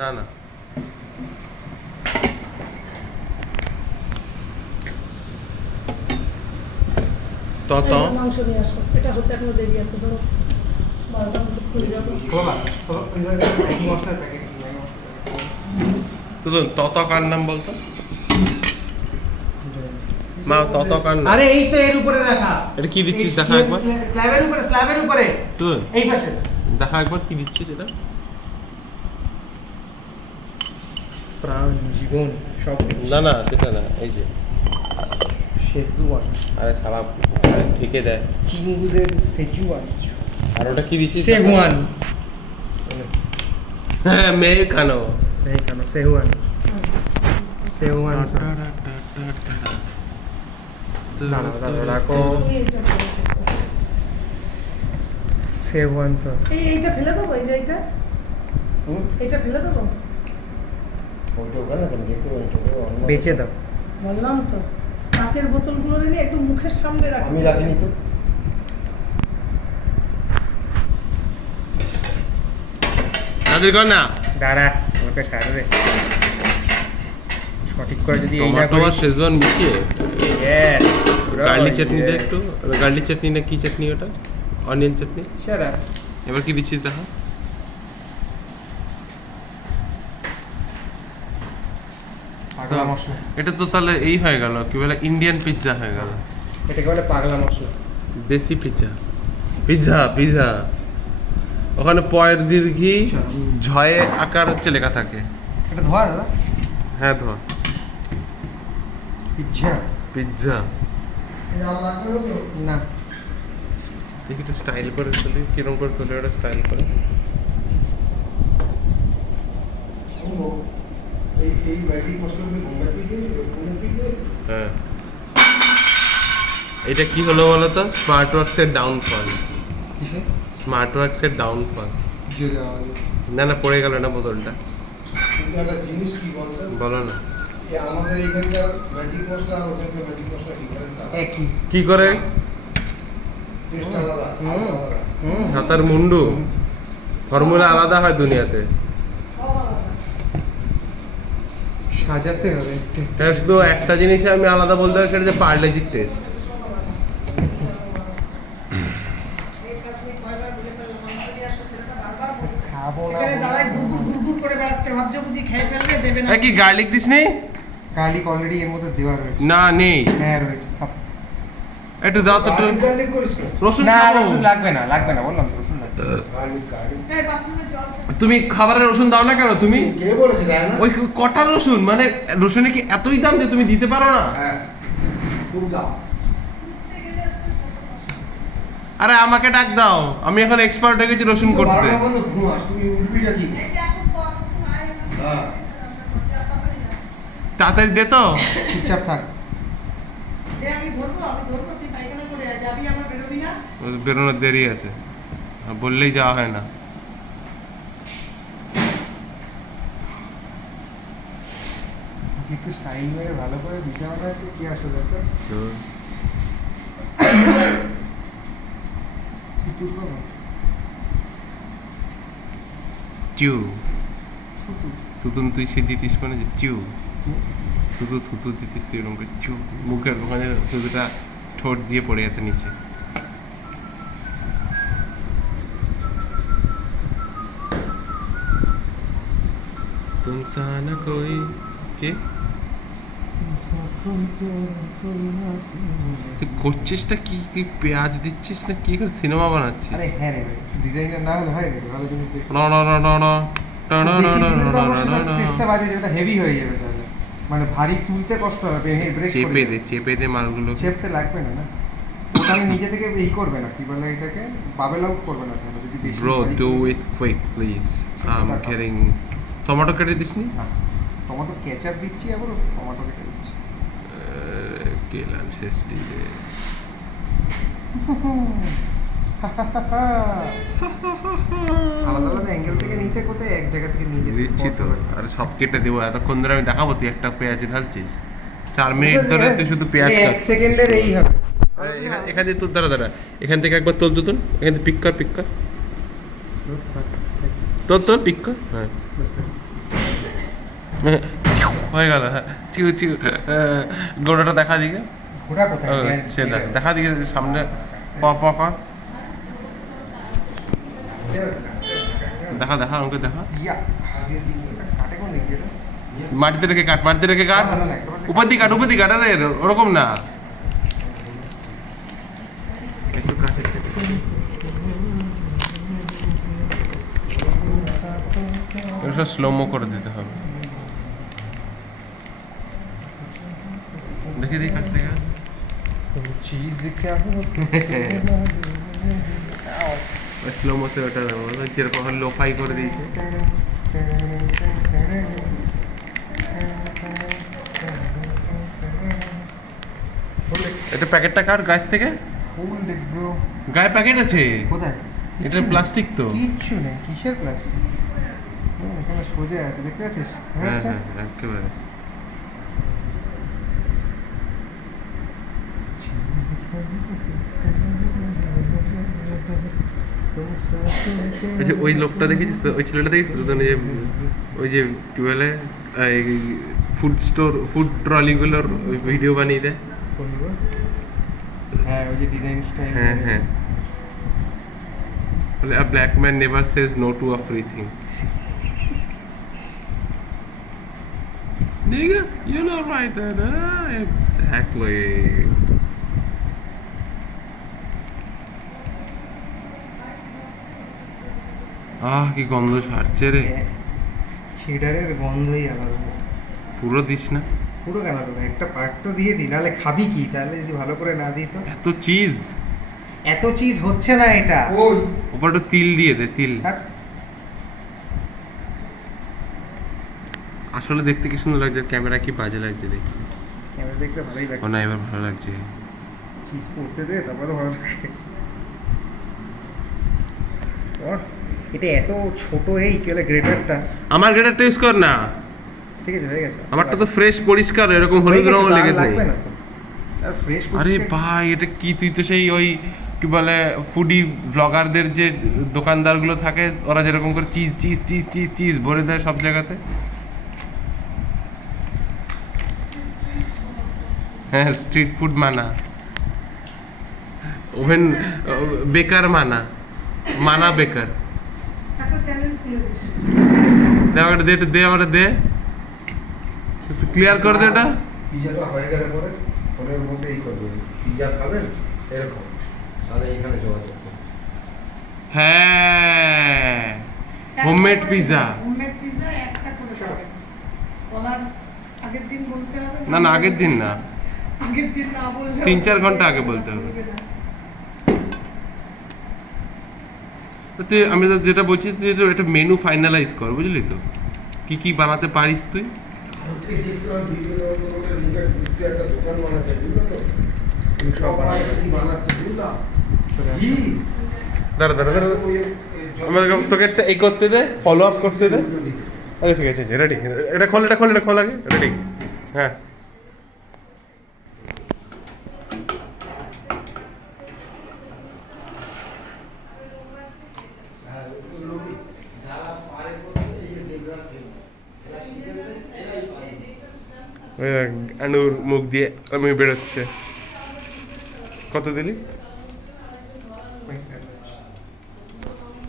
না না মাংস নিয়ে আসো, এটা হতে এখনো দেরি আছে। ধরো 12টার মধ্যে খুলে যাবো। কার নাম বলতো? মা কার নাম? আরে এই তো এর উপরে রাখা। এটা কি দিচ্ছিস দেখা একবার? স্ল্যাবের উপরে তুই এই পাশে দেখা একবার কি দিচ্ছিস এটা? প্রাণ জীবন সব না না সেটা না, এই যে শেজুয়ান, আরে সালা ঠেকে দেয়। চিঙ্গুজের সেজুয়ান, আর ওটা কি দিচ্ছিস? সেহুয়ান, হ্যাঁ মেকানো এই কেন সেহুয়ান, সেহুয়ান সস। রাখো তুমি এটা করো। সেহুয়ান সস। এইটা ফেলে দেবো, এই যে এটা ফেলে দেবো। বেচে দাও। বললাম তো, কাঁচের বোতলগুলো নিয়ে একটু মুখের সামনে রাখি। আমি রাখিনি তো। তাদের কর না দাঁড়া ওকে সারবে সঠিক করে যদি এই না টমেটো আর শেজওয়ান মিশিয়ে ইয়েস গার্লিক চাটনি দে একটু। গার্লিক চাটনি না কি চাটনি ওটা? অনিয়ন চাটনি। সেরা এবার কি দিচ্ছিস দেখা? পাগলা মশলা, এটা তো তাহলে এই হয়ে গেল, কি বলে, ইন্ডিয়ান পিৎজা হয়ে গেল। এটাকে বলে পাগলা মশলা। দেশি পিৎজা, পিৎজা পিৎজা। ওখানে পয়ের দীর্ঘি ঝয়ে আকার হচ্ছে লেখা থাকে। এটা ধোয়া দাদা? হ্যাঁ ধোয়া। পিজ্জা পিৎজা না, দেখি একটু স্টাইল করে তুলি, কিরম করে তুলে ওটা স্টাইল করে। এই ম্যাজিক মশলাগুলো বোম্বে থেকে পুনে থেকে হ্যাঁ, এটা কি হলো বলো তো? স্মার্ট ওয়ার্কসের ডাউনফল। কিসে স্মার্ট ওয়ার্কসের ডাউনফল। যদি না না পড়ে গেল না বোতলটা। কিন্তু একটা জিনিস কি বলতো, বলো না আমাদের এখানকার ম্যাজিক মশলা আর ওখানকার ম্যাজিক মশলা ডিফারেন্স আছে। একই কি করে? টেস্ট আলাদা আলাদা। সাতার মুন্ডু ফর্মুলা আলাদা হয় দুনিয়াতে। সাজাতে হবে একটু। তাই শুধু একটা জিনিসে আমি আলাদা বলতে পারি, সেটা যে পার্লেজির টেস্ট। খাবো না এখানে দাঁড়ায় গুড়গুড় গুড়গুড় করে বেড়াচ্ছে, ভাবছে বুঝি খেয়ে ফেলবে, দেবে না। কি গার্লিক দিস নেই? গার্লিক অলরেডি এর মধ্যে দেওয়া রয়েছে। না নেই, হ্যাঁ রয়েছে। থাপ। একটু দাও তো। গার্লিক গার্লিক করিস না। রসুন না খাবো। রসুন লাগবে না, লাগবে না, বললাম তো রসুন লাগবে না। গার্লিক গার্লিক এই বাথরুমে জল খেতে। তুমি খাবারে রসুন দাও না কেন তুমি? কে বলেছে দেয় না? ওই কটা রসুন, মানে রসুনে কি এতই দাম যে তুমি দিতে পারো না? হ্যাঁ খুব দাম। আরে আমাকে ডাক দাও, আমি এখন এক্সপার্ট হয়ে গেছি রসুন করতে। বারবার বন্ধ ঘুমাস, তুই উঠবিটা কি? এই যে এখন তো আয় হ্যাঁ তাড়াতাড়ি দে তো। চুপচাপ থাক। আমি ধরবো, তুই পায়খানা করে যাবি, আমরা বেরোবি না। বেরোনোর দেরি আছে, বললেই যাওয়া হয় না। একটু স্টাইল মেরে ভালো করে বিছানাটা আছে কি আসলে দরকার। থুতু করো। চিউ থুতু। তুতুন তুই সে দিতিস মানে যে চিউ কি? থুতু থুতু দিতিস তুই এরকম করে চিউ, মুখের ওখানে থুতুটা ঠোঁট দিয়ে পড়ে যেত নিচে। তুম সা না কোই কে তুই করছিসটা কি? তুই পেঁয়াজ দিচ্ছিস না কি করে সিনেমা বানাচ্ছিস? আরে হ্যাঁ রে ডিজাইনার না হলে হয় রে ভালো জিনিস দেখে। না না না না না না না না না না না না। টেস্টটা বাজে, যেটা হেভি হয়ে যাবে তাহলে, মানে ভারী তুলতে কষ্ট হবে, ব্রেক চেপে দে মালগুলো। চেপতে লাগবে না না, ওটা আমি নিজে থেকে এই করবে না, কি বলে এটাকে, বাবেল আউট করবে না তাহলে যদি বেশি ব্রো ভারী ডু করে। Eat quick please, I am getting. Tomato কেটে দিসনি? না, টমেটো কেচাপ দিচ্ছি, আবার টমেটো কেটে দিচ্ছি। গেলাম শেষ দিকে। আলাদা আলাদা অ্যাঙ্গেল থেকে নিতে, কোথায় এক জায়গা থেকে নিয়ে যেতে দিচ্ছি তো, হবে। আর সব কেটে দেবো। এতক্ষণ ধরে আমি দেখাবো তুই একটা পেঁয়াজ ঢালছিস। 4 মিনিট ধরে তুই শুধু পেঁয়াজ এই এক কাটছিস। সেকেন্ডের এই হবে। আরে এখান থেকে তোর দাঁড়া দাঁড়া, এখান থেকে একবার তোল তুতুন, এখান থেকে পিক কর তোর পিক কর। হ্যাঁ হয়ে গেল, হ্যাঁ চিউ চিউ। গোড়াটা দেখা দিকে, ঘোড়া কোথায়? সে দেখা দিকে সামনে প প কর, দেখা দেখা আমাকে দেখা। ইয়া, কাটে কোন দিক দিয়ে এটা? মাটিতে রেখে কাট, মাটিতে রেখে কাট, না, না, একটা পাশে উপর দিকে কাট, উপর দিকে কাট, আরে ওরকম না, একটু কাছে এটা স্লোমো করে দিতে হবে। দেখি দেখি কাছ থেকে চিজ क्या हो স্লোমোতে ওটা যেরকম লোফাই করে দিয়েছে। এটা প্যাকেটটা কার গায়ের থেকে, ফুল দেখবো গায়ে প্যাকেট আছে, কোথায়? এটা প্লাস্টিক তো। কিচ্ছু নেই, কিসের প্লাস্টিক? এখানে সোজা আছে, দেখতে পাচ্ছিস? হ্যাঁ আচ্ছা। হ্যাঁ একেবারে। ওই যে ওই লোকটা দেখেছিস তো, ওই ছেলেটা দেখেছিস তো, ওই যে ওই যে কি বলে ফুড স্টোর, ফুড ট্রলিগুলোর ভিডিও বানিয়ে দেয়। কোনগুলো? হ্যাঁ, ওই যে ডিজাইন স্টাইল। হ্যাঁ হ্যাঁ, বলে a black man never says no to a free thing. Nigga, you know right then, exactly. কি গন্ধ ছাড়ছে রে, ছিডারের গন্ধই আলাদা। পুরো দিস না, পুরো কেন দেবো? একটা পার্ট তো দিয়ে দিই, নাহলে খাবি কি? তাহলে যদি ভালো করে না দিই তো। এত চিজ, এত চিজ হচ্ছে না এটা। ওই উপর একটু তিল দিয়ে দে, তিল। আর আসলে দেখতে কি সুন্দর লাগছে, ক্যামেরা কি বাজে লাগছে দেখি। ক্যামেরা দেখতে ভালোই ও লাগছে। না, এবার ভালো লাগছে। চিজ করতে দে, তারপরে তো ভালো লাগে। ওর এটা এত ছোট, এই কি বলে গ্রেটারটা। আমার গ্রেটারটা ইউজ কর না, ঠিক আছে, হয়ে গেছে। আমারটা তো ফ্রেশ পরিষ্কার, এরকম হলুদ রঙ লেগে নেই। লাগবে না তো। আর ফ্রেশ আরে ভাই এটা কি, তুই তো সেই ওই কি বলে ফুডি ব্লগারদের যে দোকানদারগুলো থাকে, ওরা যেরকম করে cheese cheese cheese cheese cheese ভরে দেয় সব জায়গাতে। হ্যাঁ, স্ট্রিট ফুড মানা, ওভেন বেকার মানা, মানা বেকার। একটা চ্যানেল খুলে দিস। দে আমাকে দে, একটু দে, আমাকে দে, একটু ক্লিয়ার করে দে এটা। পিজাটা হয়ে গেলে পরে ফোনের মধ্যেই করবে, পিজা খাবেন এরকম, তাহলে এখানে যোগাযোগ করুন। হ্যাঁ, হোমমেড পিজা। হোমমেড পিজা একটা করে খাবে। বলার আগের দিন বলতে হবে। না না, আগের দিন না, আগের দিন না বললে 3-4 ঘন্টা আগে বলতে হবে। তুই, আমি তো যেটা বলছি, তুই এটা মেনু ফাইনালাইজ কর, বুঝলি তো, কি কি বানাতে পারিস তুই। একটা দোকান বানাচ্ছে, বুঝলো তো? তুমি সব বানাচ্ছে, কি বানাচ্ছে বুঝলাম। কি? দাঁড়া দাঁড়া দাঁড়া, আমার তোকে একটা এই করতে দে, ফলো আপ করতে দে। আচ্ছা ঠিক আছে, রেডি, এটা খোল, এটা খোল, এটা খোল আগে, রেডি। হ্যাঁ, আনুর মুখ দিয়ে আমি বেরোচ্ছে। কত দিলি?